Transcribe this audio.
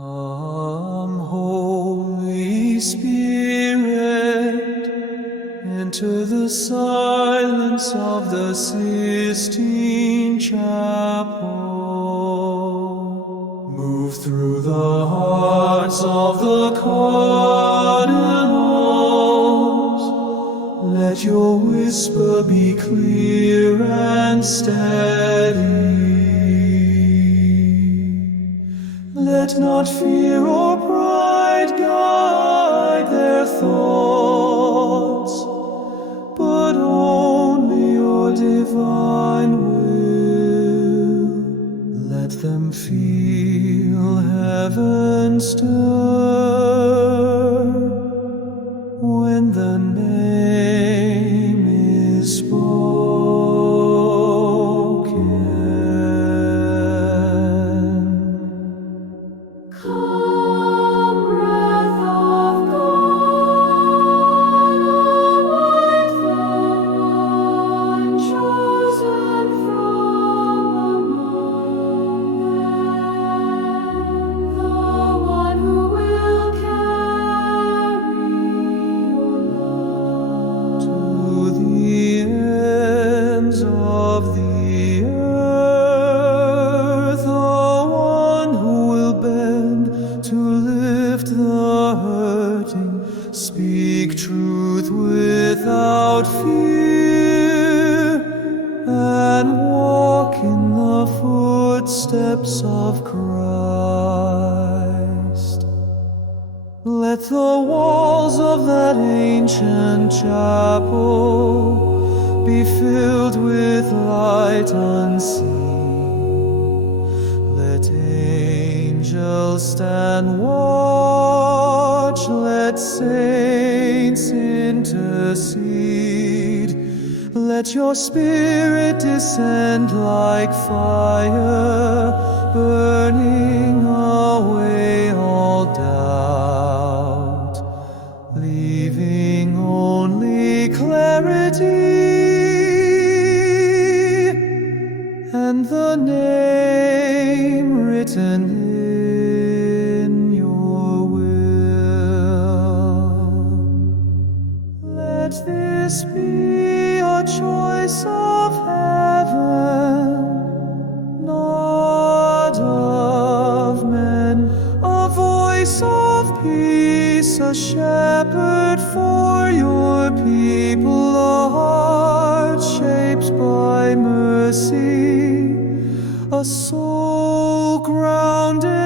Come, Holy Spirit, enter the silence of the Sistine Chapel. Move through the hearts of the Cardinals. Let your whisper be clear and steady. Let not fear or pride guide their thoughts, but only your divine will. Let them feel heaven stir when the name is spoken. Come, breath of God, awake the one chosen from among them, the one who will carry your love To the ends of the earth, the one who will bend to lift the hurting, speak truth without fear, and walk in the footsteps of Christ. Let the walls of that ancient chapel be filled with light unseen. Let angels stand watch, let saints intercede. Let your Spirit descend like fire, burning away all doubt, leaving only clarity and the name written in your will. Let this be a choice of heaven, not of men, a voice of peace, a shepherd for your people, a heart shaped by mercy, a soul grounded